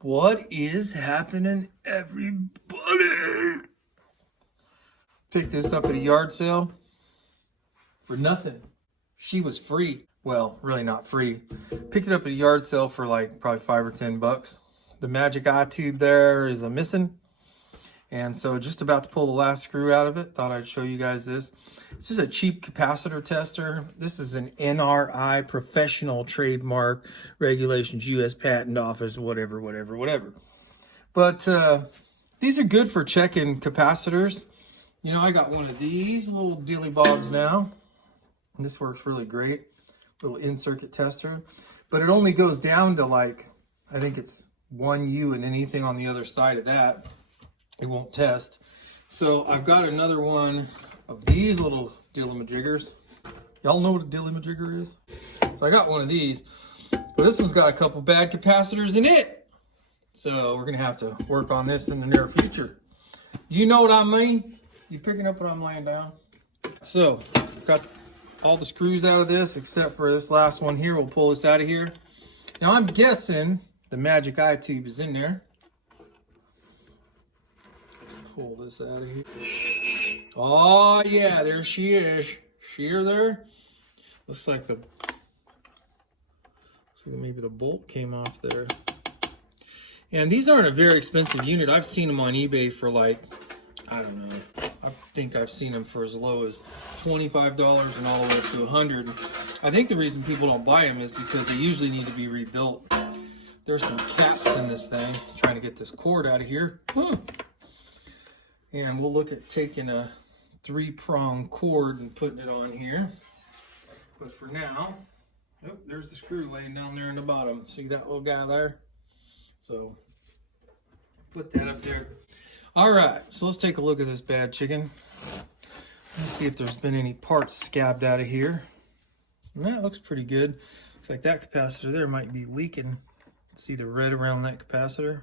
What is happening, everybody? Picked this up at a yard sale for nothing. She was free. Well, really not free. Picked it up at a yard sale for like probably $5 or $10. The magic eye tube there is a missing. And so just about to pull the last screw out of it. Thought I'd show you guys this. This is a cheap capacitor tester. This is an NRI Professional trademark, regulations, US Patent Office, whatever. But these are good for checking capacitors. You know, I got one of these little dilly bobs now. And this works really great. Little in-circuit tester. But it only goes down to like, I think it's 1U, and anything on the other side of that, it won't test. So I've got another one of these little dilly-majiggers. Y'all know what a dilly-majigger is? So I got one of these. But this one's got a couple bad capacitors in it. So we're gonna have to work on this in the near future. You know what I mean? You picking up what I'm laying down? So got all the screws out of this except for this last one here. We'll pull this out of here. Now I'm guessing the magic eye tube is in there. Pull this out of here. Oh yeah, there she is. See her there? Looks like maybe the bolt came off there. And these aren't a very expensive unit. I've seen them on eBay for like, I don't know. I think I've seen them for as low as $25 and all the way up to $100. I think the reason people don't buy them is because they usually need to be rebuilt. There's some caps in this thing. Trying to get this cord out of here. And we'll look at taking a 3-prong cord and putting it on here. But for now, oh, there's the screw laying down there in the bottom. See that little guy there? So put that up there. All right, so let's take a look at this bad chicken. Let's see if there's been any parts scabbed out of here. And that looks pretty good. Looks like that capacitor there might be leaking. See the red around that capacitor?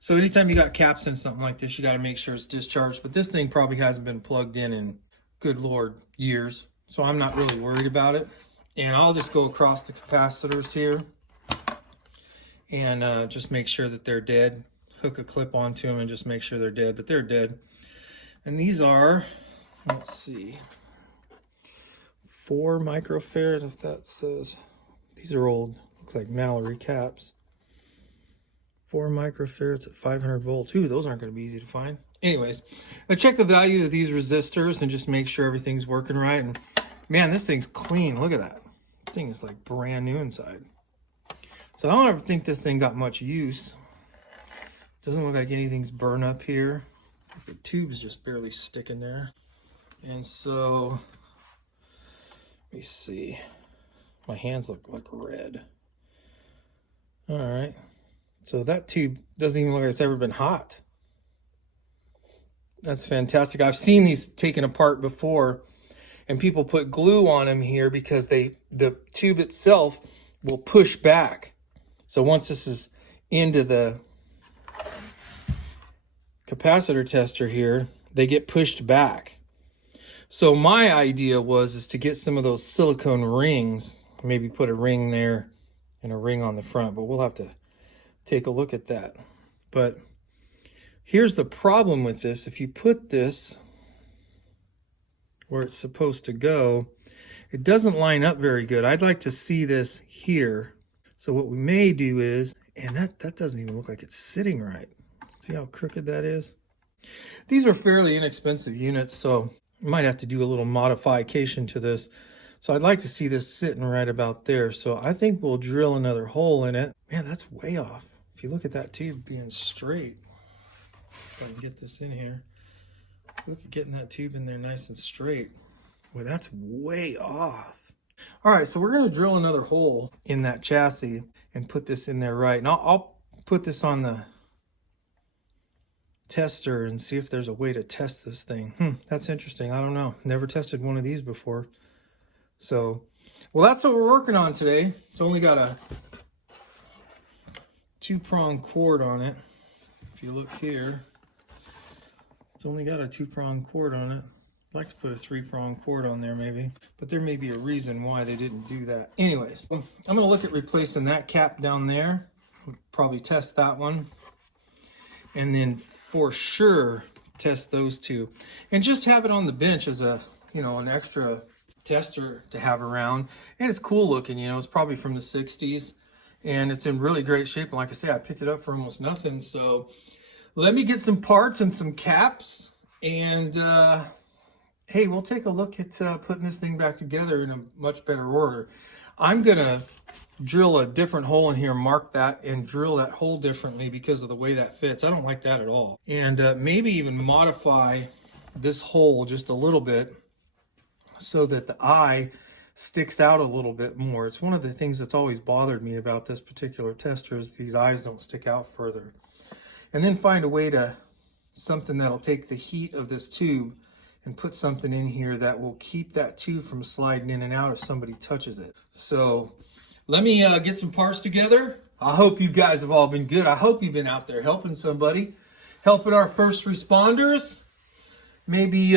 So anytime you got caps in something like this, you got to make sure it's discharged. But this thing probably hasn't been plugged in, good Lord, years. So I'm not really worried about it. And I'll just go across the capacitors here and just make sure that they're dead. Hook a clip onto them and just make sure they're dead, but they're dead. And these are, let's see, 4 microfarads, if that says. These are old, looks like Mallory caps. 4 microfarads at 500 volts. Ooh, those aren't going to be easy to find. Anyways, I check the value of these resistors and just make sure everything's working right. And man, this thing's clean. Look at that. This thing is like brand new inside. So I don't ever think this thing got much use. Doesn't look like anything's burned up here. The tube's just barely sticking there. And so, let me see. My hands look like red. All right. So that tube doesn't even look like it's ever been hot. That's fantastic. I've seen these taken apart before, and people put glue on them here because the tube itself will push back. So once this is into the capacitor tester here, they get pushed back. So my idea is to get some of those silicone rings, maybe put a ring there and a ring on the front, but we'll have to take a look at that. But here's the problem with this. If you put this where it's supposed to go, it doesn't line up very good. I'd like to see this here. So what we may do is, and that doesn't even look like it's sitting right. See how crooked that is? These are fairly inexpensive units, so you might have to do a little modification to this. So I'd like to see this sitting right about there. So I think we'll drill another hole in it. Man, that's way off. If you look at that tube being straight, if I can get this in here, look at getting that tube in there nice and straight. Well, that's way off. All right, so we're gonna drill another hole in that chassis and put this in there right. And I'll put this on the tester and see if there's a way to test this thing. That's interesting. I don't know. Never tested one of these before. So, well, that's what we're working on today. It's only got a 2-prong cord on it. If you look here, it's only got a 2-prong cord on it. I'd like to put a 3-prong cord on there maybe, but there may be a reason why they didn't do that. Anyways, I'm going to look at replacing that cap down there Probably test that one. And then for sure, test those two. And just have it on the bench as a, an extra tester to have around. And it's cool looking, it's probably from the 60s. And it's in really great shape. And like I say, I picked it up for almost nothing. So let me get some parts and some caps. And hey, we'll take a look at putting this thing back together in a much better order. I'm going to drill a different hole in here, mark that, and drill that hole differently because of the way that fits. I don't like that at all. And maybe even modify this hole just a little bit so that the eye sticks out a little bit more. It's one of the things that's always bothered me about this particular tester is these eyes don't stick out further. And then find a way to, something that'll take the heat of this tube and put something in here that will keep that tube from sliding in and out if somebody touches it. So let me get some parts together. I hope you guys have all been good. I hope you've been out there helping somebody, helping our first responders, maybe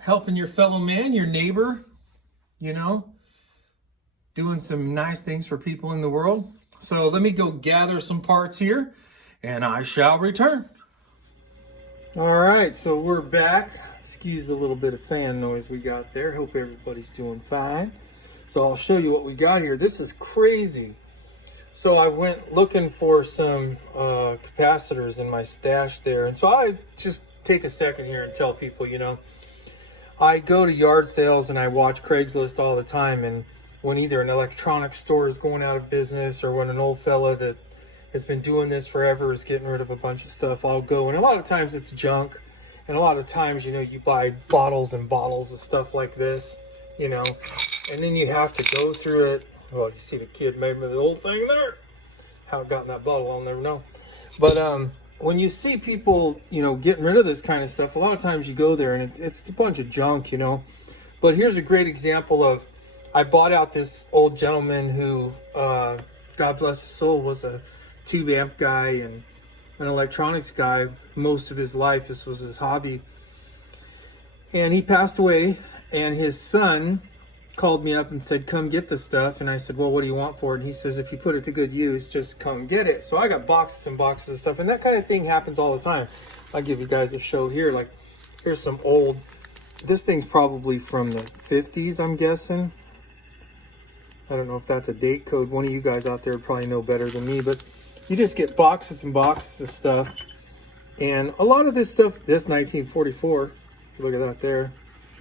helping your fellow man, your neighbor, doing some nice things for people in the world. So let me go gather some parts here and I shall return. All right, so we're back. Excuse the little bit of fan noise we got there. Hope everybody's doing fine. So I'll show you what we got here. This is crazy. So I went looking for some capacitors in my stash there. And so I just take a second here and tell people, I go to yard sales and I watch Craigslist all the time. And when either an electronics store is going out of business or when an old fella that has been doing this forever is getting rid of a bunch of stuff, I'll go. And a lot of times it's junk. And a lot of times, you buy bottles and bottles of stuff like this, and then you have to go through it. Well, you see the kid made me the old thing there. How it got in that bottle, I'll never know. But when you see people, getting rid of this kind of stuff, a lot of times you go there and it's a bunch of junk, But here's a great example of, I bought out this old gentleman who, God bless his soul, was a tube amp guy and an electronics guy most of his life. This was his hobby. And he passed away, and his son called me up and said, come get this stuff. And I said, well, what do you want for it? And he says, if you put it to good use, just come get it. So I got boxes and boxes of stuff, and that kind of thing happens all the time. I'll give you guys a show here. Like, here's some old, this thing's probably from the 50s, I'm guessing. I don't know if that's a date code. One of you guys out there would probably know better than me, but you just get boxes and boxes of stuff. And a lot of this stuff, this 1944, look at that there,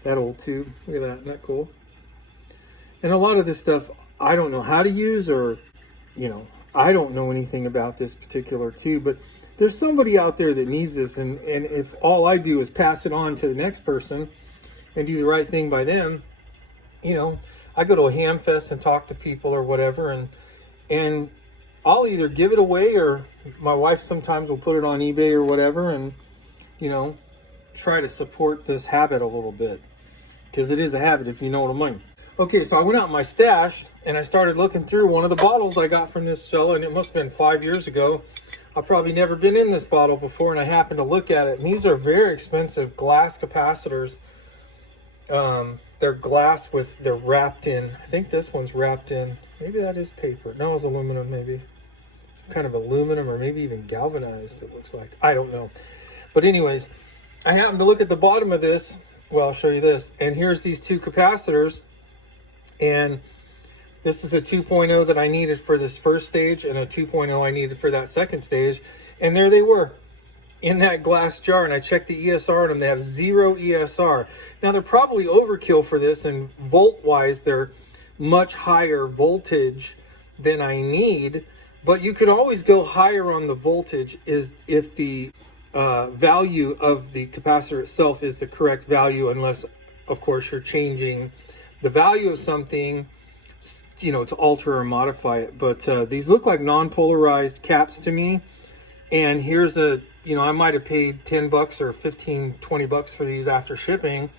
that old tube, look at that, isn't that cool? And a lot of this stuff, I don't know how to use, or, I don't know anything about this particular tube, but there's somebody out there that needs this. And if all I do is pass it on to the next person and do the right thing by them, I go to a ham fest and talk to people or whatever, and I'll either give it away, or my wife sometimes will put it on eBay or whatever, and, try to support this habit a little bit, because it is a habit, if you know what I mean. Okay, so I went out in my stash and I started looking through one of the bottles I got from this fella, and it must have been 5 years ago. I've probably never been in this bottle before, and I happened to look at it, and these are very expensive glass capacitors. They're glass they're wrapped in, I think this one's wrapped in, maybe that is paper. No, it's aluminum, maybe. Some kind of aluminum, or maybe even galvanized, it looks like. I don't know. But anyways, I happened to look at the bottom of this. Well, I'll show you this. And here's these two capacitors. And this is a 2.0 that I needed for this first stage, and a 2.0 I needed for that second stage. And there they were, in that glass jar. And I checked the ESR on them. They have 0 ESR. Now, they're probably overkill for this, and volt-wise, they're much higher voltage than I need. But you could always go higher on the voltage if the value of the capacitor itself is the correct value, unless, of course, you're changing the value of something, to alter or modify it. But these look like non-polarized caps to me. And here's I might have paid 10 bucks or 15, 20 bucks for these after shipping.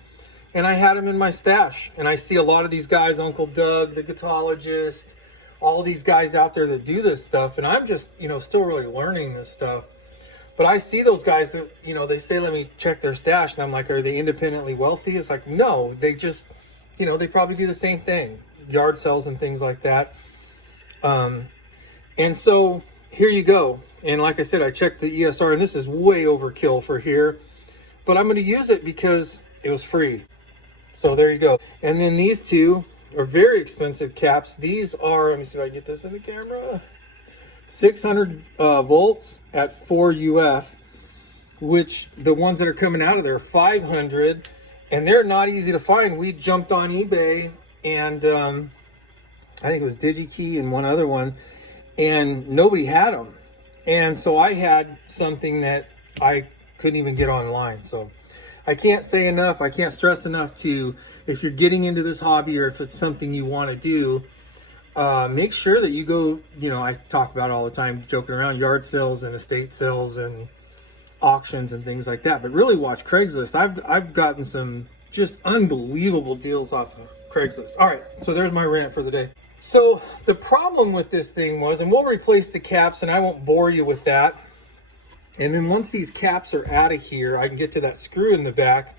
And I had them in my stash. And I see a lot of these guys, Uncle Doug, the guitologist, all these guys out there that do this stuff. And I'm just, still really learning this stuff. But I see those guys that, they say, let me check their stash. And I'm like, are they independently wealthy? It's like, no, they just, they probably do the same thing. Yard sales and things like that. And so here you go. And like I said, I checked the ESR, and this is way overkill for here, but I'm going to use it because it was free. So there you go. And then these two are very expensive caps. These are, let me see if I can get this in the camera, 600 volts at 4 UF, which the ones that are coming out of there are 500, and they're not easy to find. We jumped on eBay, and I think it was DigiKey and one other one, and nobody had them. And so I had something that I couldn't even get online. So I can't say enough, I can't stress enough to, if you're getting into this hobby or if it's something you want to do, make sure that you go, you know, I talk about it all the time, joking around, yard sales and estate sales and auctions and things like that. But really watch Craigslist. I've gotten some just unbelievable deals off of Craigslist. All right, so there's my rant for the day. So the problem with this thing was, and we'll replace the caps, and I won't bore you with that. And then once these caps are out of here, I can get to that screw in the back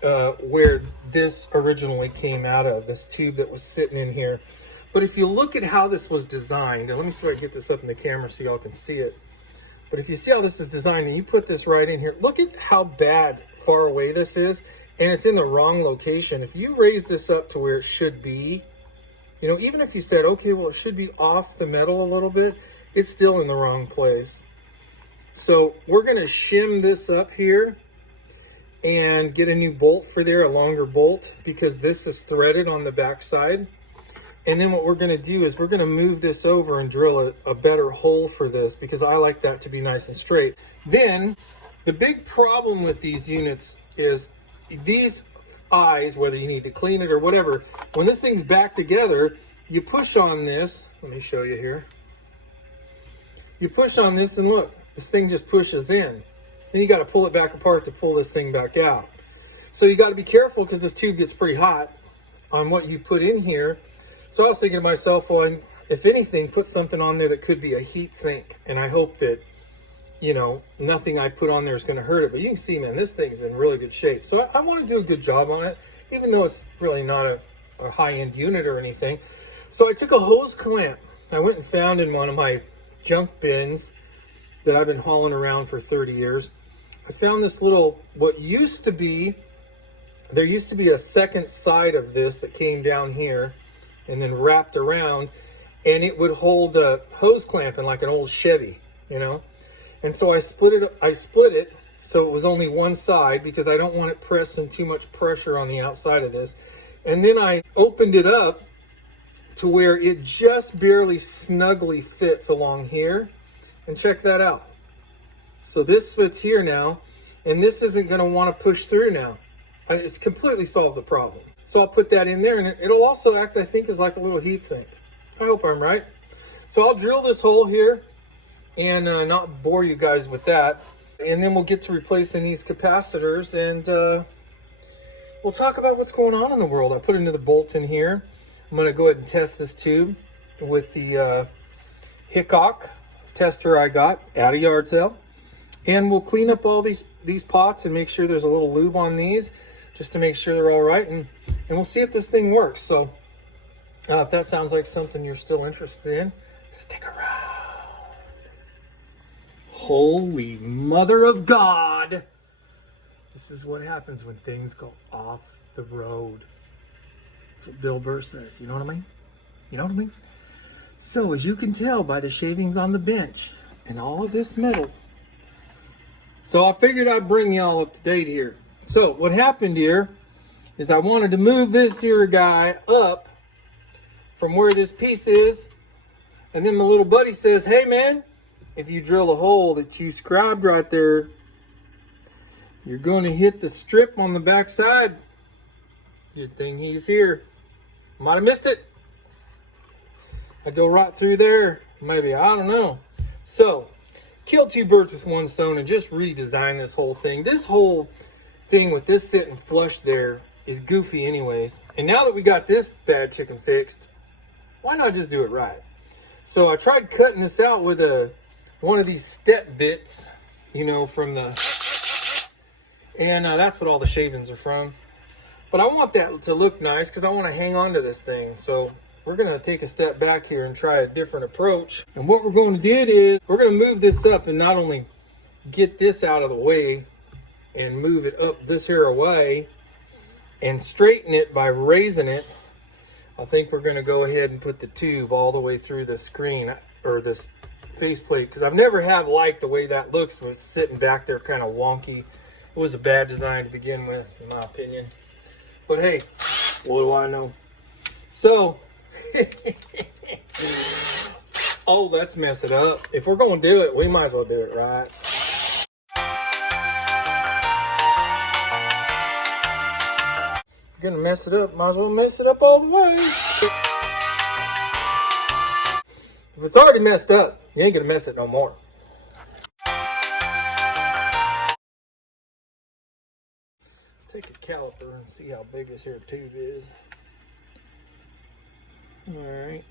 where this originally came out of, this tube that was sitting in here. But if you look at how this was designed, and let me see if I can get this up in the camera so y'all can see it. But if you see how this is designed, and you put this right in here, look at how bad far away this is, and it's in the wrong location. If you raise this up to where it should be, you know, even if you said, okay, well, it should be off the metal a little bit, it's still in the wrong place. So we're going to shim this up here and get a new bolt for there, a longer bolt, because this is threaded on the back side. And then what we're going to do is we're going to move this over and drill a better hole for this, because I like that to be nice and straight. Then the big problem with these units is these eyes, whether you need to clean it or whatever, when this thing's back together, you push on this. Let me show you here. You push on this and look, this thing just pushes in. Then you got to pull it back apart to pull this thing back out. So you got to be careful, because this tube gets pretty hot on what you put in here. So I was thinking to myself, well, if anything, put something on there that could be a heat sink. And I hope that, you know, nothing I put on there is going to hurt it. But you can see, man, this thing's in really good shape. So I want to do a good job on it, even though it's really not a high-end unit or anything. So I took a hose clamp. I went and found in one of my junk bins that I've been hauling around for 30 years. I found this little, what used to be, there used to be a second side of this that came down here and then wrapped around, and it would hold a hose clamp in like an old Chevy, you know? And so I split it so it was only one side, because I don't want it pressing too much pressure on the outside of this. And then I opened it up to where it just barely snugly fits along here. And check that out. So this fits here now, and this isn't going to want to push through now. It's completely solved the problem. So I'll put that in there, and it'll also act, I think, as like a little heat sink. I hope I'm right. So I'll drill this hole here and not bore you guys with that. And then we'll get to replacing these capacitors, and we'll talk about what's going on in the world. I put another bolt in here. I'm going to go ahead and test this tube with the HeathKit tester I got at a yard sale. And we'll clean up all these pots and make sure there's a little lube on these, just to make sure they're all right. And we'll see if this thing works. So if that sounds like something you're still interested in, stick around. Holy mother of God. This is what happens when things go off the road. That's what Bill Burr says. You know what I mean? You know what I mean? So as you can tell by the shavings on the bench and all of this metal. So I figured I'd bring y'all up to date here. So what happened here is I wanted to move this here guy up from where this piece is. And then my little buddy says, hey man, if you drill a hole that you scribed right there, you're going to hit the strip on the back side. Good thing he's here. Might have missed it. I go right through there. Maybe, I don't know. So, kill two birds with one stone and just redesign this whole thing. This whole thing with this sitting flush there is goofy anyways. And now that we got this bad chicken fixed, why not just do it right? So I tried cutting this out with one of these step bits, you know, from the, and that's what all the shavings are from. But I want that to look nice because I want to hang on to this thing. So we're going to take a step back here and try a different approach. And what we're going to do is we're going to move this up and not only get this out of the way and move it up this here away and straighten it by raising it. I think we're going to go ahead and put the tube all the way through the screen or this faceplate, because I've never had liked the way that looks with sitting back there kind of wonky. It was a bad design to begin with, in my opinion. But hey, what do I know? So, oh, let's mess it up. If we're going to do it, we might as well do it right. If you're going to mess it up, might as well mess it up all the way. If it's already messed up, you ain't going to mess it no more. Let's take a caliper and see how big this here tube is. Alright.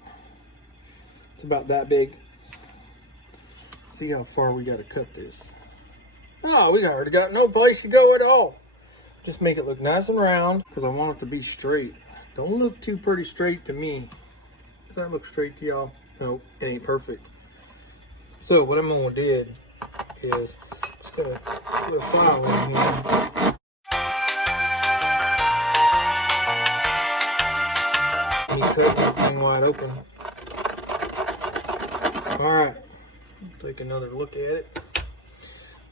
It's about that big. See how far we got to cut this. Oh, we already got no place to go at all. Just make it look nice and round, because I want it to be straight. Don't look too pretty straight to me. Does that look straight to y'all? No, it ain't perfect. So what I'm going to do is just going to put a file in here. You cut this thing wide open. Alright, take another look at it.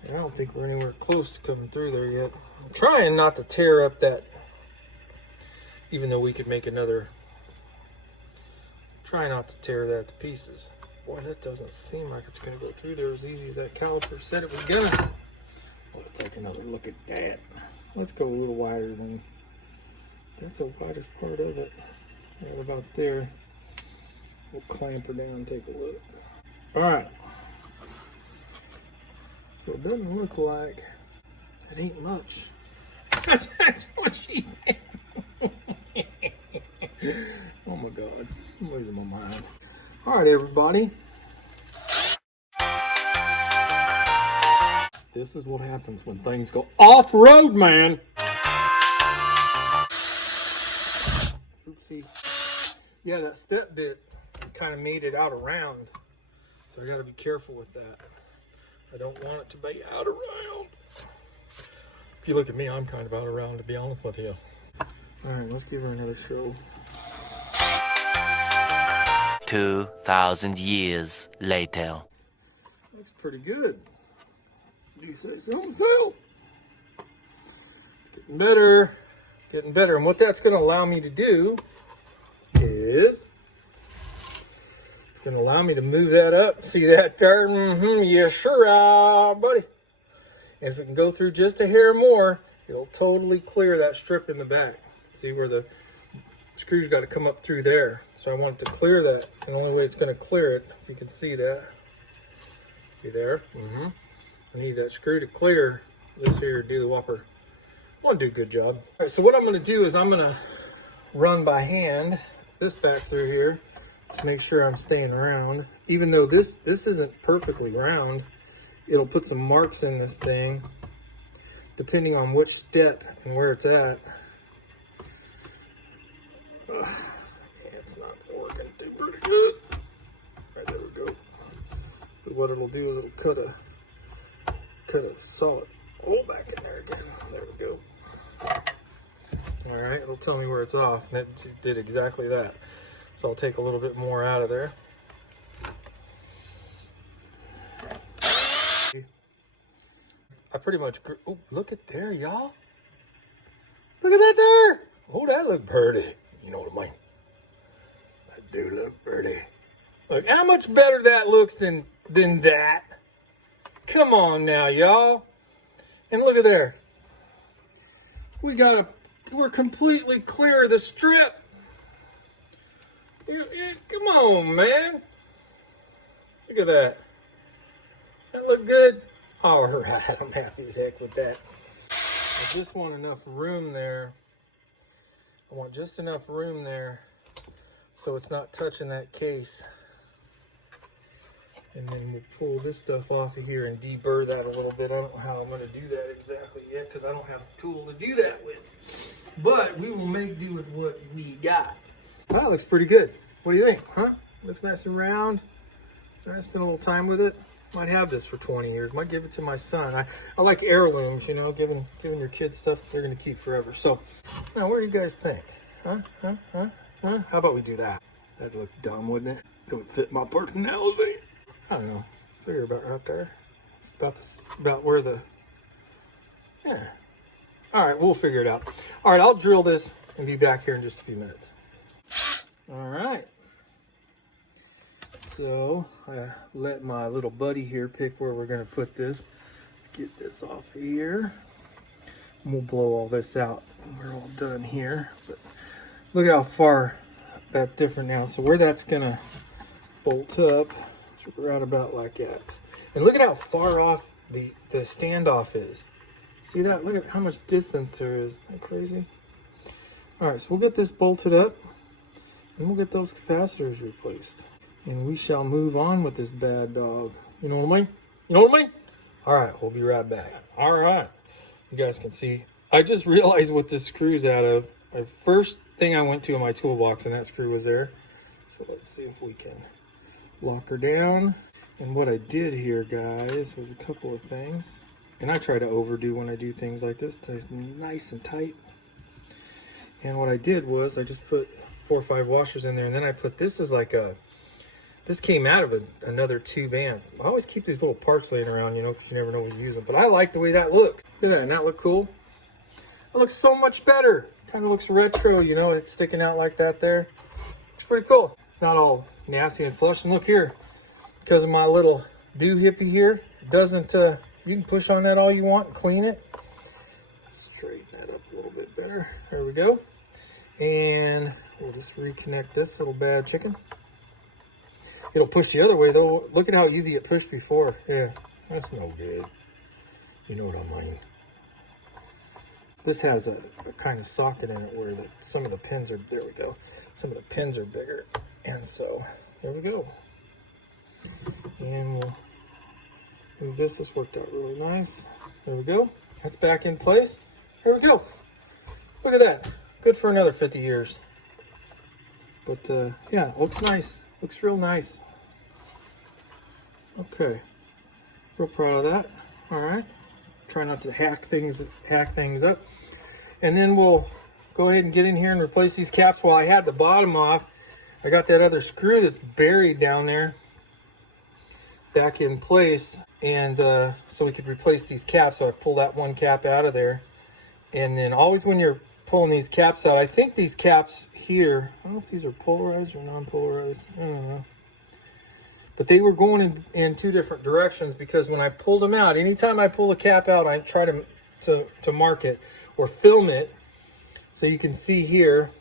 I don't think we're anywhere close to coming through there yet. I'm trying not to tear up that, even though we could make another. Try not to tear that to pieces. Boy, that doesn't seem like it's going to go through there as easy as that caliper said it was gonna. Let's take another look at that. Let's go a little wider than, that's the widest part of it. Right about there. We'll clamp her down and take a look. Alright. So it doesn't look like it ain't much. That's what she said. Oh my God. I'm losing my mind. Alright, everybody. This is what happens when things go off-road, man. Oopsie. Yeah, that step bit kind of made it out around. So I got to be careful with that. I don't want it to be out around. If you look at me, I'm kind of out around, to be honest with you. Alright, let's give her another show. 2,000 years later. Looks pretty good. Do you say so myself? Getting better. Getting better. And what that's going to allow me to do is it's going to allow me to move that up. See that there? Yeah, sure, buddy. And if it can go through just a hair more, it'll totally clear that strip in the back. See where the screws got to come up through there. So I want it to clear that. And the only way it's going to clear it, if you can see that. See there? I need that screw to clear this here, do the whopper. I want to do a good job. All right, so what I'm going to do is I'm going to run by hand this back through here to make sure I'm staying around. Even though this isn't perfectly round, it'll put some marks in this thing depending on which step and where it's at. Yeah, it's not working too pretty good. All right, there we go. So what it'll do is it'll cut a solid hole back in there again. There we go. All right, it'll tell me where it's off, and it did exactly that. So I'll take a little bit more out of there. I pretty much, oh, look at there, y'all. Look at that there. Oh, that look pretty. You know what I mean? That do look pretty. Look, how much better that looks than that. Come on now, y'all. And look at there. We're completely clear of the strip. Come on, man. Look at that. That look good? All right, I'm happy as heck with that. I just want enough room there. I want just enough room there so it's not touching that case. And then we'll pull this stuff off of here and deburr that a little bit. I don't know how I'm going to do that exactly yet because I don't have a tool to do that with. But we will make do with what we got. That looks pretty good. What do you think, huh? Looks nice and round. I spent a little time with it. Might have this for 20 years. Might give it to my son. I like heirlooms, you know, giving your kids stuff they're going to keep forever. So, now what do you guys think? Huh? How about we do that? That'd look dumb, wouldn't it? It would fit my personality. I don't know. Figure about right there. It's about where the... Yeah. All right, we'll figure it out. All right, I'll drill this and be back here in just a few minutes. All right. So I let my little buddy here pick where we're going to put this. Let's get this off here. And we'll blow all this out when we're all done here. But look at how far that's different now. So where that's going to bolt up, it's right about like that. And look at how far off the standoff is. See that? Look at how much distance there is. Isn't that crazy? All right, so we'll get this bolted up and we'll get those capacitors replaced. And we shall move on with this bad dog. You know what I mean? You know what I mean? All right, we'll be right back. All right. You guys can see. I just realized what this screw's out of. The first thing I went to in my toolbox, and that screw was there. So let's see if we can lock her down. And what I did here, guys, was a couple of things. And I try to overdo when I do things like this. It's nice and tight. And what I did was I just put 4 or 5 washers in there, and then I put this as like a... This came out of another tube amp. I always keep these little parts laying around, you know, because you never know when you use them. But I like the way that looks. Look at that, doesn't that look cool? It looks so much better. Kind of looks retro, you know, it's sticking out like that there. It's pretty cool. It's not all nasty and flush. And look here, because of my little doohickey here, it doesn't, you can push on that all you want and clean it. Straighten that up a little bit better. There we go. And we'll just reconnect this little bad chicken. It'll push the other way though. Look at how easy it pushed before. Yeah, that's no good. You know what I mean. This has a kind of socket in it where some of the pins are, there we go. Some of the pins are bigger. And so, there we go. And we'll move this. This worked out really nice. There we go. That's back in place. There we go. Look at that. Good for another 50 years. But yeah, looks nice. Looks real nice. Okay. Real proud of that. All right. Try not to hack things up. And then we'll go ahead and get in here and replace these caps. While I had the bottom off, I got that other screw that's buried down there back in place. And so we could replace these caps. So I pulled that one cap out of there. And then always when you're pulling these caps out, I think these caps here, I don't know if these are polarized or non-polarized, I don't know. But they were going in 2 different directions, because when I pulled them out, anytime I pull a cap out, I try to mark it or film it. So you can see here,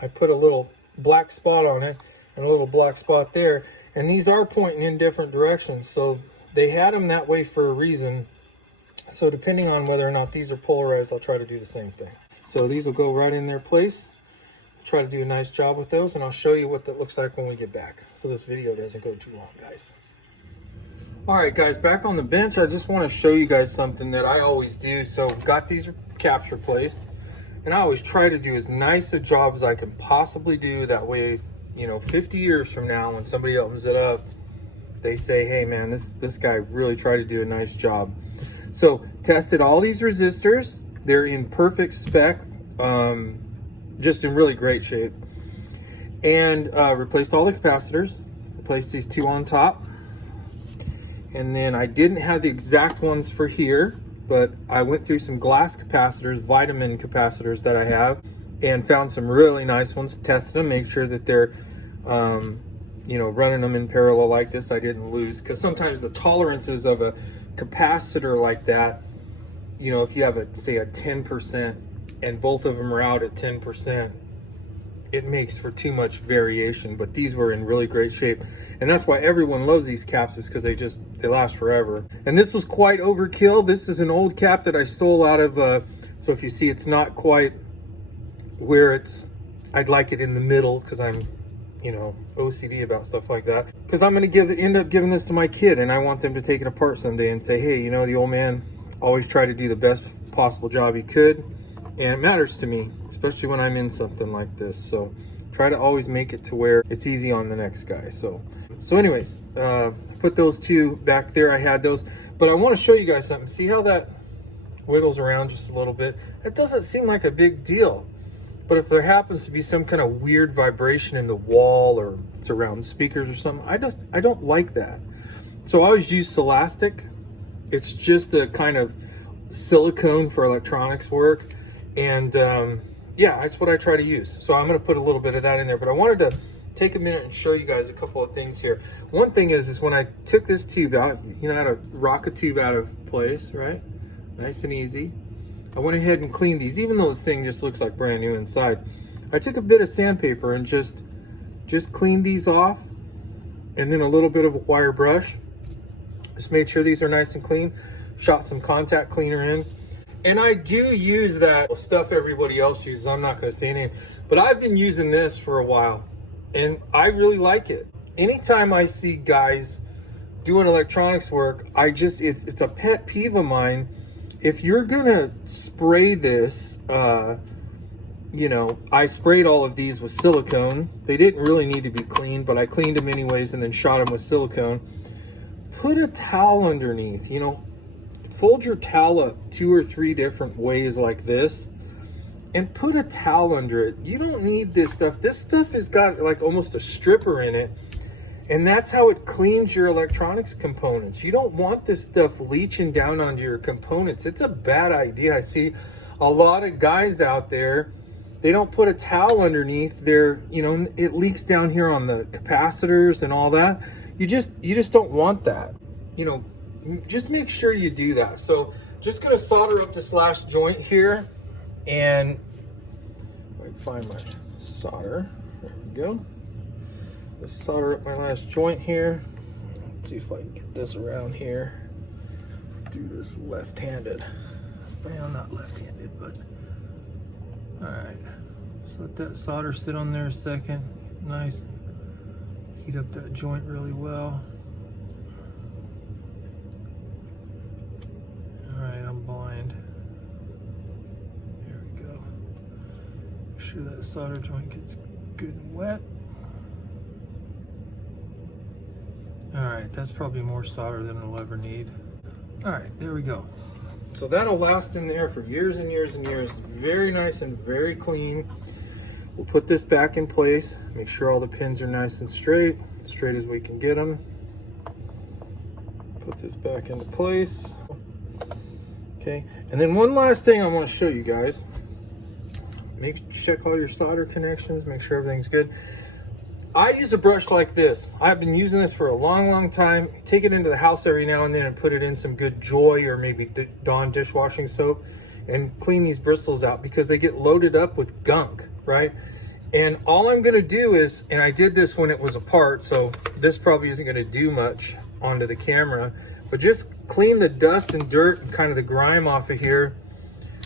I put a little black spot on it and a little black spot there. And these are pointing in different directions. So they had them that way for a reason. So depending on whether or not these are polarized, I'll try to do the same thing. So these will go right in their place. Try to do a nice job with those, and I'll show you what that looks like when we get back, so this video doesn't go too long, guys. All right, guys, back on the bench, I just want to show you guys something that I always do. So got these caps replaced, and I always try to do as nice a job as I can possibly do. That way, you know, 50 years from now, when somebody opens it up, they say, hey man, this guy really tried to do a nice job. So tested all these resistors. They're in perfect spec. Just in really great shape. And replaced all the capacitors, replaced these 2 on top. And then I didn't have the exact ones for here, but I went through some glass capacitors, vitamin capacitors that I have, and found some really nice ones, tested them, make sure that they're, you know, running them in parallel like this, I didn't lose. Because sometimes the tolerances of a capacitor like that, you know, if you have say a 10%, and both of them are out at 10%, it makes for too much variation. But these were in really great shape, and that's why everyone loves these caps, is because they last forever. And this was quite overkill. This is an old cap that I stole out of so if you see, it's not quite where I'd like it in the middle, because I'm, you know, OCD about stuff like that, because I'm going to end up giving this to my kid, and I want them to take it apart someday and say, hey, you know, the old man always tried to do the best possible job he could. And it matters to me, especially when I'm in something like this. So try to always make it to where it's easy on the next guy. So anyways, put those two back there. I had those, but I want to show you guys something. See how that wiggles around just a little bit? It doesn't seem like a big deal, but if there happens to be some kind of weird vibration in the wall or it's around the speakers or something, I don't like that. So I always use Celastic. It's just a kind of silicone for electronics work, and yeah, that's what I try to use. So I'm going to put a little bit of that in there, but I wanted to take a minute and show you guys a couple of things here. One thing is when I took this tube out, you know how to rock a tube out of place, right? Nice and easy. I went ahead and cleaned these, even though this thing just looks like brand new inside. I took a bit of sandpaper and just cleaned these off, and then a little bit of a wire brush. Just made sure these are nice and clean. Shot some contact cleaner in. And I do use that stuff everybody else uses. I'm not going to say anything, but I've been using this for a while, and I really like it. Anytime I see guys doing electronics work, it's a pet peeve of mine. If you're going to spray this, you know, I sprayed all of these with silicone. They didn't really need to be cleaned, but I cleaned them anyways and then shot them with silicone. Put a towel underneath, you know. Fold your towel up 2 or 3 different ways like this and put a towel under it. You don't need this stuff. This stuff has got like almost a stripper in it, and that's how it cleans your electronics components. You don't want this stuff leaching down onto your components. It's a bad idea. I see a lot of guys out there, they don't put a towel underneath their, you know, it leaks down here on the capacitors and all that. You just don't want that. You know, just make sure you do that. So just going to solder up this last joint here, and I find my solder. There we go. Let's solder up my last joint here. Let's see if I can get this around here. Do this left-handed. Well, not left-handed, but all right. Just let that solder sit on there a second. Nice. Heat up that joint really well. Alright, I'm blind. There we go. Make sure that solder joint gets good and wet. Alright, that's probably more solder than it'll ever need. Alright, there we go. So that'll last in there for years and years and years. Very nice and very clean. We'll put this back in place. Make sure all the pins are nice and straight as we can get them. Put this back into place. Okay, and then one last thing I want to show you guys. Check all your solder connections, make sure everything's good. I use a brush like this. I've been using this for a long time. Take it into the house every now and then and put it in some good Joy or maybe Dawn dishwashing soap and clean these bristles out because they get loaded up with gunk, right? And all I'm going to do is, and I did this when it was apart, so this probably isn't going to do much onto the camera, but just clean the dust and dirt and kind of the grime off of here.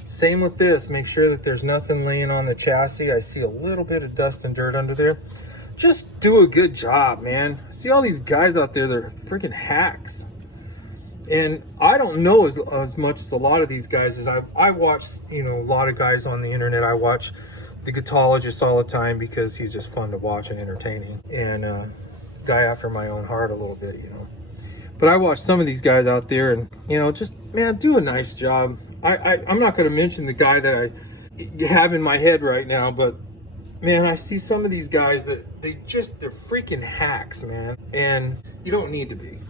Same with this. Make sure that there's nothing laying on the chassis. I see a little bit of dust and dirt under there. Just do a good job, man. See all these guys out there, they're freaking hacks. And I don't know as much as a lot of these guys as I watch, you know, a lot of guys on the internet. I watch the Guitologist all the time because he's just fun to watch and entertaining, and guy after my own heart a little bit, you know. But I watch some of these guys out there, and you know, just man, do a nice job. I'm not going to mention the guy that I have in my head right now, but man, I see some of these guys that they're freaking hacks, man, and you don't need to be.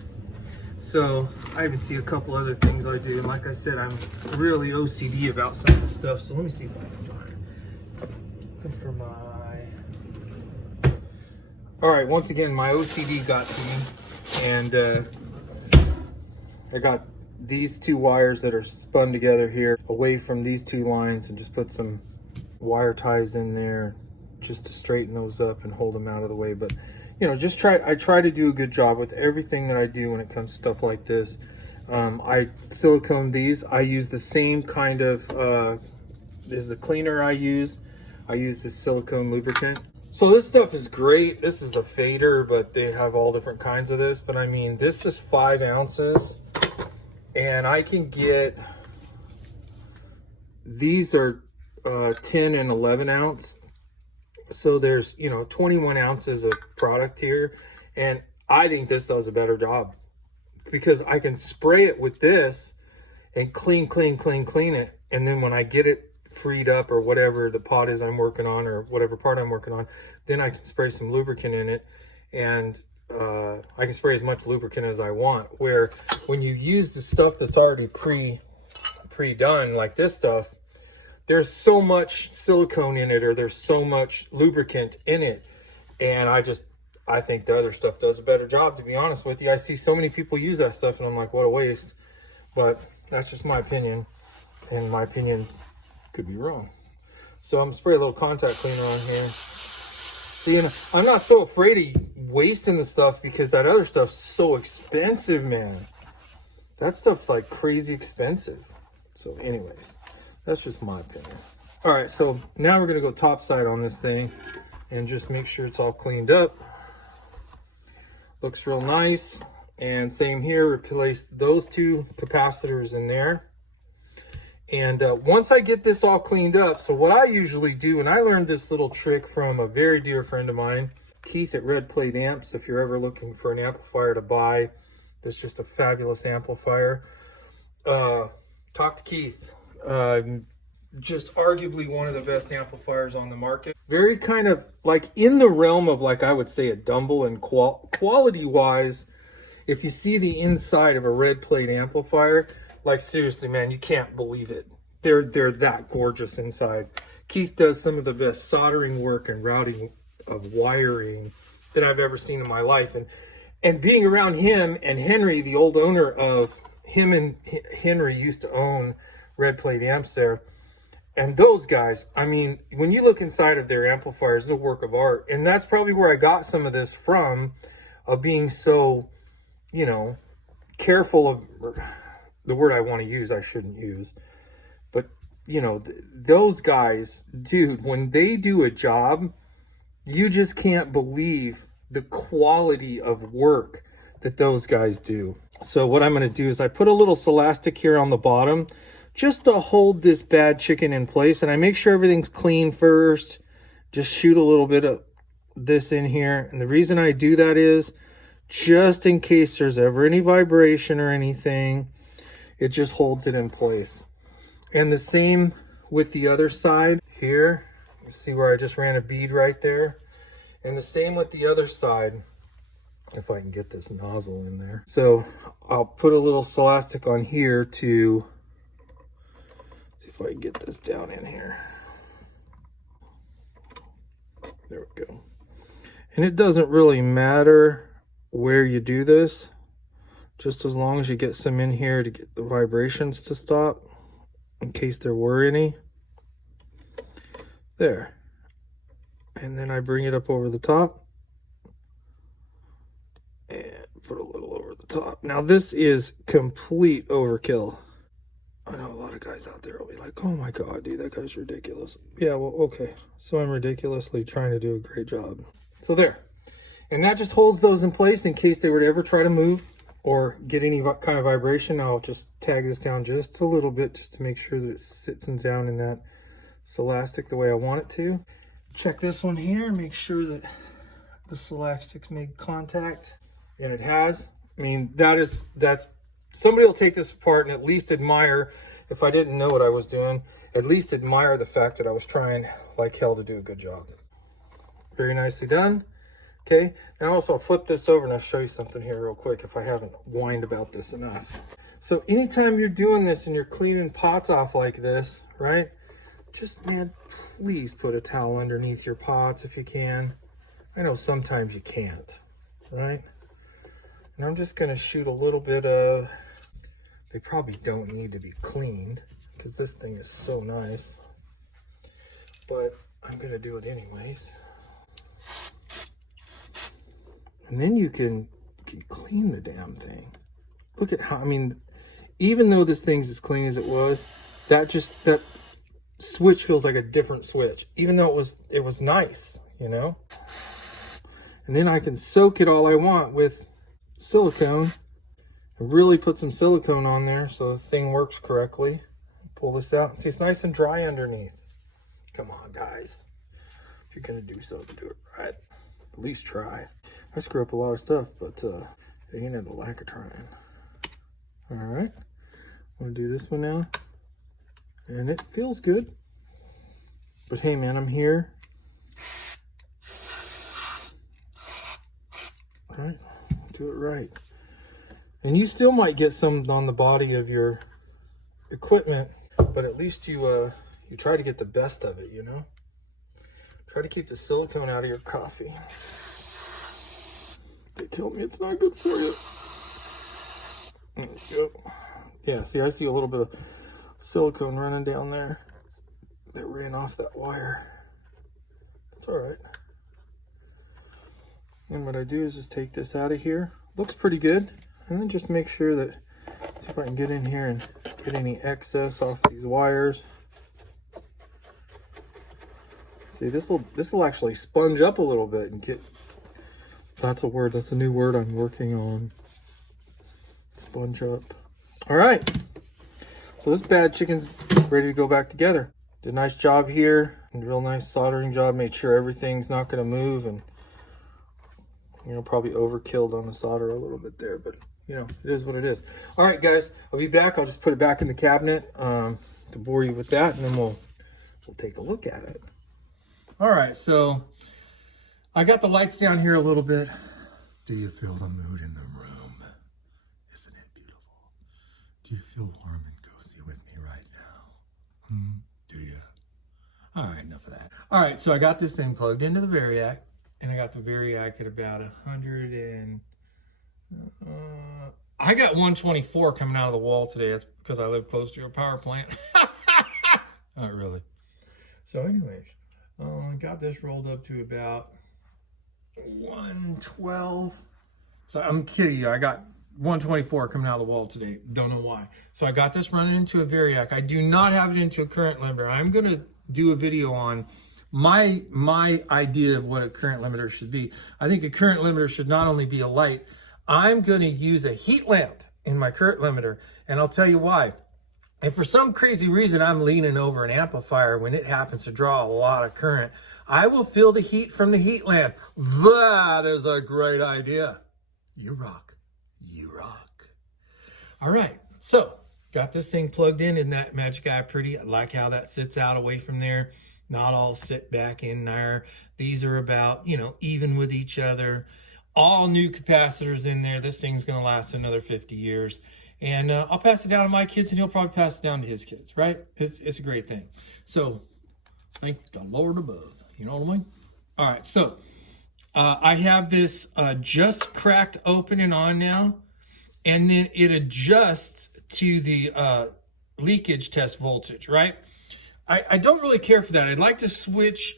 So I even see a couple other things I do, and like I said, I'm really OCD about some of this stuff. So let me see if I can find it. For my, all right, once again, my OCD got to me, and I got these 2 wires that are spun together here away from these 2 lines, and just put some wire ties in there just to straighten those up and hold them out of the way. But you know, I try to do a good job with everything that I do when it comes to stuff like this. I silicone these. I use the same kind of is the cleaner I use. I use this silicone lubricant. So this stuff is great. This is the fader, but they have all different kinds of this. But I mean, this is 5 ounces, and I can get, these are 10 and 11 ounce. So there's, 21 ounces of product here. And I think this does a better job because I can spray it with this and clean it. And then when I get it freed up or whatever the pot is I'm working on or whatever part I'm working on, then I can spray some lubricant in it. And I can spray as much lubricant as I want. Where when you use the stuff that's already pre-done, like this stuff, there's so much silicone in it or there's so much lubricant in it. And I think the other stuff does a better job, to be honest with you. I see so many people use that stuff and I'm like, what a waste. But that's just my opinion. And my opinions could be wrong. So I'm gonna spray a little contact cleaner on here. See, and I'm not so afraid of wasting the stuff because that other stuff's so expensive, man. That stuff's like crazy expensive. So anyways, that's just my opinion. All right, so now we're gonna go topside on this thing and just make sure it's all cleaned up. Looks real nice. And same here, replace those two capacitors in there. And once I get this all cleaned up, so what I usually do, and I learned this little trick from a very dear friend of mine, Keith at Red Plate Amps. If you're ever looking for an amplifier to buy, that's just a fabulous amplifier. Talk to Keith. Just arguably one of the best amplifiers on the market. Very kind of like in the realm of like I would say a Dumble and quality wise. If you see the inside of a Red Plate amplifier, like seriously, man, you can't believe it. They're that gorgeous inside. Keith does some of the best soldering work and routing of wiring that I've ever seen in my life. And being around him and Henry, the old owner of him and Henry used to own Red Plate amps there. And those guys, I mean, when you look inside of their amplifiers, it's a work of art. And that's probably where I got some of this from, of being so, careful of the word I want to use, I shouldn't use. But, those guys, dude, when they do a job, you just can't believe the quality of work that those guys do. So what I'm going to do is I put a little Celastic here on the bottom just to hold this bad chicken in place. And I make sure everything's clean first. Just shoot a little bit of this in here. And the reason I do that is just in case there's ever any vibration or anything, it just holds it in place. And the same with the other side here. You see where I just ran a bead right there? And the same with the other side, if I can get this nozzle in there. So I'll put a little Celastic on here to see if I can get this down in here. There we go. And it doesn't really matter where you do this, just as long as you get some in here to get the vibrations to stop, in case there were any. There. And then I bring it up over the top and put a little over the top. Now this is complete overkill. I know a lot of guys out there will be like, oh my God, dude, that guy's ridiculous. Yeah, well, okay. So I'm ridiculously trying to do a great job. So there. And that just holds those in place in case they were to ever try to move or get any kind of vibration. I'll just tag this down just a little bit just to make sure that it sits down in that Celastic the way I want it to. Check this one here and make sure that the Celastic's made contact. And it has. I mean, that's somebody will take this apart and at least admire, if I didn't know what I was doing, at least admire the fact that I was trying like hell to do a good job. Very nicely done. Okay, and also I'll flip this over and I'll show you something here real quick if I haven't whined about this enough. So anytime you're doing this and you're cleaning pots off like this, right? Just, man, please put a towel underneath your pots if you can. I know sometimes you can't, right? And I'm just gonna shoot a little bit of, they probably don't need to be cleaned because this thing is so nice, but I'm gonna do it anyways. And then you can clean the damn thing. Look at how, I mean, even though this thing's as clean as it was, that switch feels like a different switch, even though it was nice, And then I can soak it all I want with silicone and really put some silicone on there so the thing works correctly. Pull this out and see it's nice and dry underneath. Come on, guys. If you're gonna do something, do it right. At least try. I screw up a lot of stuff, but it ain't a lack of trying. All right, I'm gonna do this one now, and it feels good. But hey, man, I'm here. All right, do it right. And you still might get some on the body of your equipment, but at least you try to get the best of it, you know? Try to keep the silicone out of your coffee. They tell me it's not good for you. There we go. Yeah, see, I see a little bit of silicone running down there that ran off that wire. That's all right. And what I do is just take this out of here. Looks pretty good. And then just make sure that, see if I can get in here and get any excess off these wires. See, this will actually sponge up a little bit and get, that's a word, that's a new word I'm working on. Sponge up. All right. So this bad chicken's ready to go back together. Did a nice job here, and a real nice soldering job. Made sure everything's not going to move, and probably overkilled on the solder a little bit there, but it is what it is. All right, guys, I'll be back. I'll just put it back in the cabinet to bore you with that, and then we'll take a look at it. All right, so I got the lights down here a little bit. Do you feel the mood in the room? Isn't it beautiful? Do you feel warm and cozy with me right now? Do you? All right, enough of that. All right, so I got this thing plugged into the Variac, and I got the Variac at about 100 and... I got 124 coming out of the wall today. That's because I live close to a power plant. Not really. So anyways, I got this rolled up to about 112. So I'm kidding you. I got 124 coming out of the wall today. Don't know why. So I got this running into a Variac. I do not have it into a current limiter. I'm going to do a video on my idea of what a current limiter should be. I think a current limiter should not only be a light. I'm going to use a heat lamp in my current limiter, and I'll tell you why. If for some crazy reason I'm leaning over an amplifier when it happens to draw a lot of current, I will feel the heat from the heat lamp. That is a great idea. You rock. You rock. All right, so got this thing plugged in. Isn't that Magic Eye pretty? I like how that sits out away from there. Not all sit back in there. These are about, even with each other. All new capacitors in there. This thing's going to last another 50 years. And I'll pass it down to my kids, and he'll probably pass it down to his kids, right? It's a great thing. So, thank the Lord above. You know what I mean? All right, so I have this just cracked open and on now. And then it adjusts to the leakage test voltage, right? I don't really care for that. I'd like to switch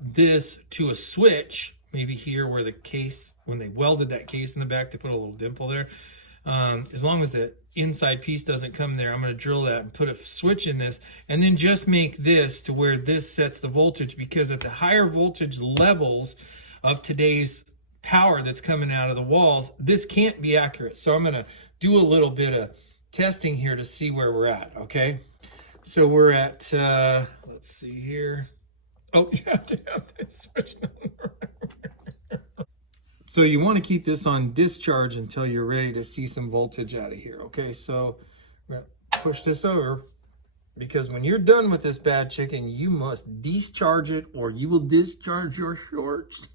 this to a switch. Maybe here where the case, when they welded that case in the back, they put a little dimple there. As long as the inside piece doesn't come there, I'm going to drill that and put a switch in this, and then just make this to where this sets the voltage, because at the higher voltage levels of today's power that's coming out of the walls, this can't be accurate. So I'm going to do a little bit of testing here to see where we're at, okay? So we're at, let's see here. Oh, you have to switch number. So you want to keep this on discharge until you're ready to see some voltage out of here. Okay, so we're going to push this over, because when you're done with this bad chicken, you must discharge it or you will discharge your shorts.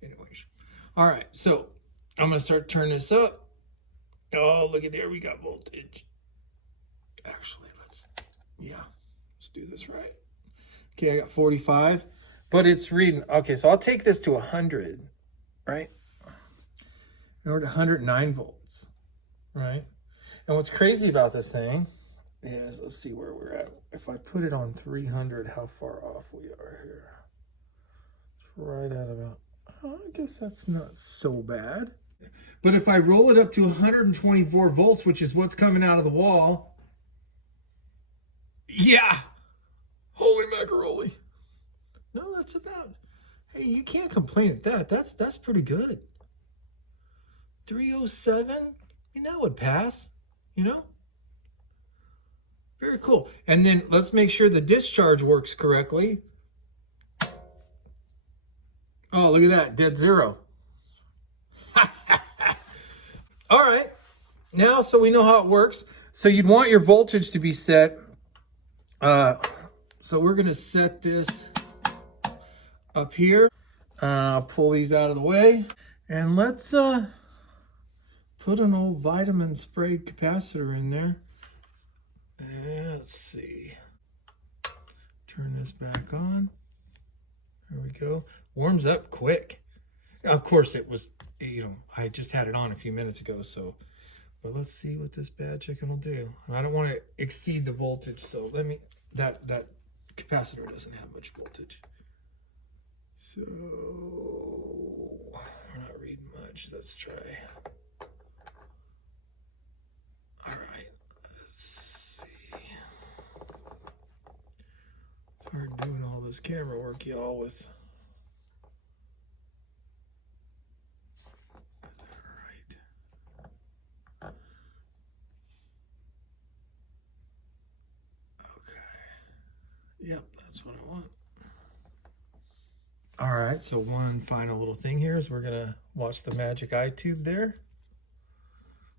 Anyways, all right, so I'm going to start turning this up. Oh, look at there, we got voltage. Actually, let's do this right. Okay, I got 45. But it's reading, okay, so I'll take this to 100, right? And we're at 109 volts, right? And what's crazy about this thing is, let's see where we're at. If I put it on 300, how far off we are here. It's right at about, I guess that's not so bad. But if I roll it up to 124 volts, which is what's coming out of the wall, yeah, holy macaroni. No, that's about, hey, you can't complain at that. That's pretty good. 307, I mean, that would pass, Very cool. And then let's make sure the discharge works correctly. Oh, look at that, dead zero. All right, now so we know how it works. So you'd want your voltage to be set. So we're gonna set this up here. I'll pull these out of the way. And let's put an old vitamin sprayed capacitor in there. And let's see. Turn this back on. There we go. Warms up quick. Of course, it was, you know, I just had it on a few minutes ago, so. But let's see what this bad chicken will do. And I don't want to exceed the voltage, so let me, that capacitor doesn't have much voltage. So, we're not reading much. Let's try. All right, let's see. It's hard doing all this camera work, y'all, with. Yep, that's what I want. All right, so one final little thing here is we're gonna watch the magic eye tube there.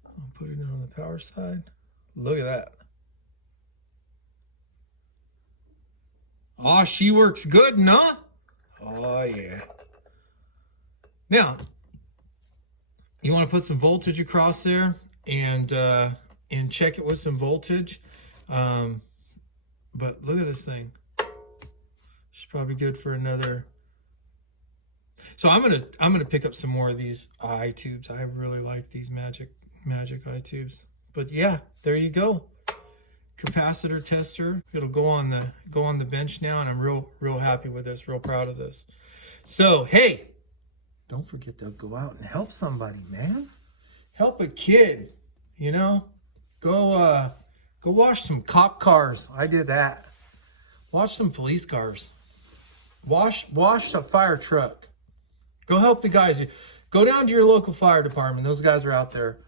I'll put it on the power side. Look at that. Oh, she works good, no? Oh yeah. Now, you want to put some voltage across there and check it with some voltage. But look at this thing. She's probably good for another. So I'm gonna pick up some more of these eye tubes. I really like these magic eye tubes. But yeah, there you go. Capacitor tester. It'll go on the bench now, and I'm real happy with this. Real proud of this. So hey, don't forget to go out and help somebody, man. Help a kid. You know, go wash some cop cars. I did that. Wash some police cars. Wash a fire truck. Go help the guys. Go down to your local fire department. Those guys are out there.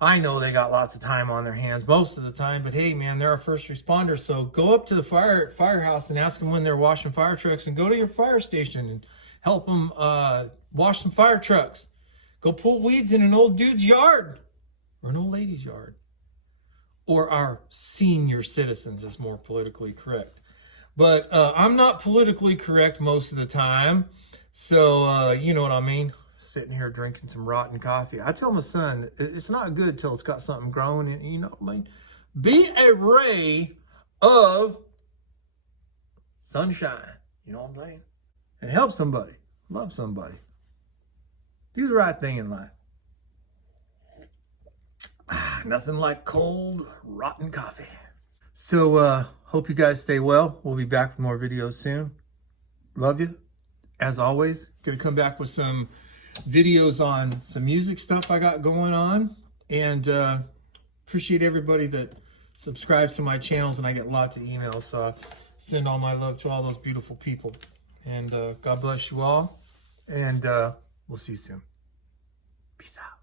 I know they got lots of time on their hands most of the time, but hey, man, they're our first responders. So go up to the firehouse and ask them when they're washing fire trucks, and go to your fire station and help them wash some fire trucks. Go pull weeds in an old dude's yard or an old lady's yard. Or our senior citizens is more politically correct. But I'm not politically correct most of the time. So, you know what I mean? Sitting here drinking some rotten coffee. I tell my son, it's not good till it's got something growing in it. You know what I mean? Be a ray of sunshine. You know what I'm saying? And help somebody. Love somebody. Do the right thing in life. Nothing like cold, rotten coffee. So, hope you guys stay well. We'll be back with more videos soon. Love you. As always, gonna come back with some videos on some music stuff I got going on. And appreciate everybody that subscribes to my channels, and I get lots of emails. So I send all my love to all those beautiful people. And God bless you all. And we'll see you soon. Peace out.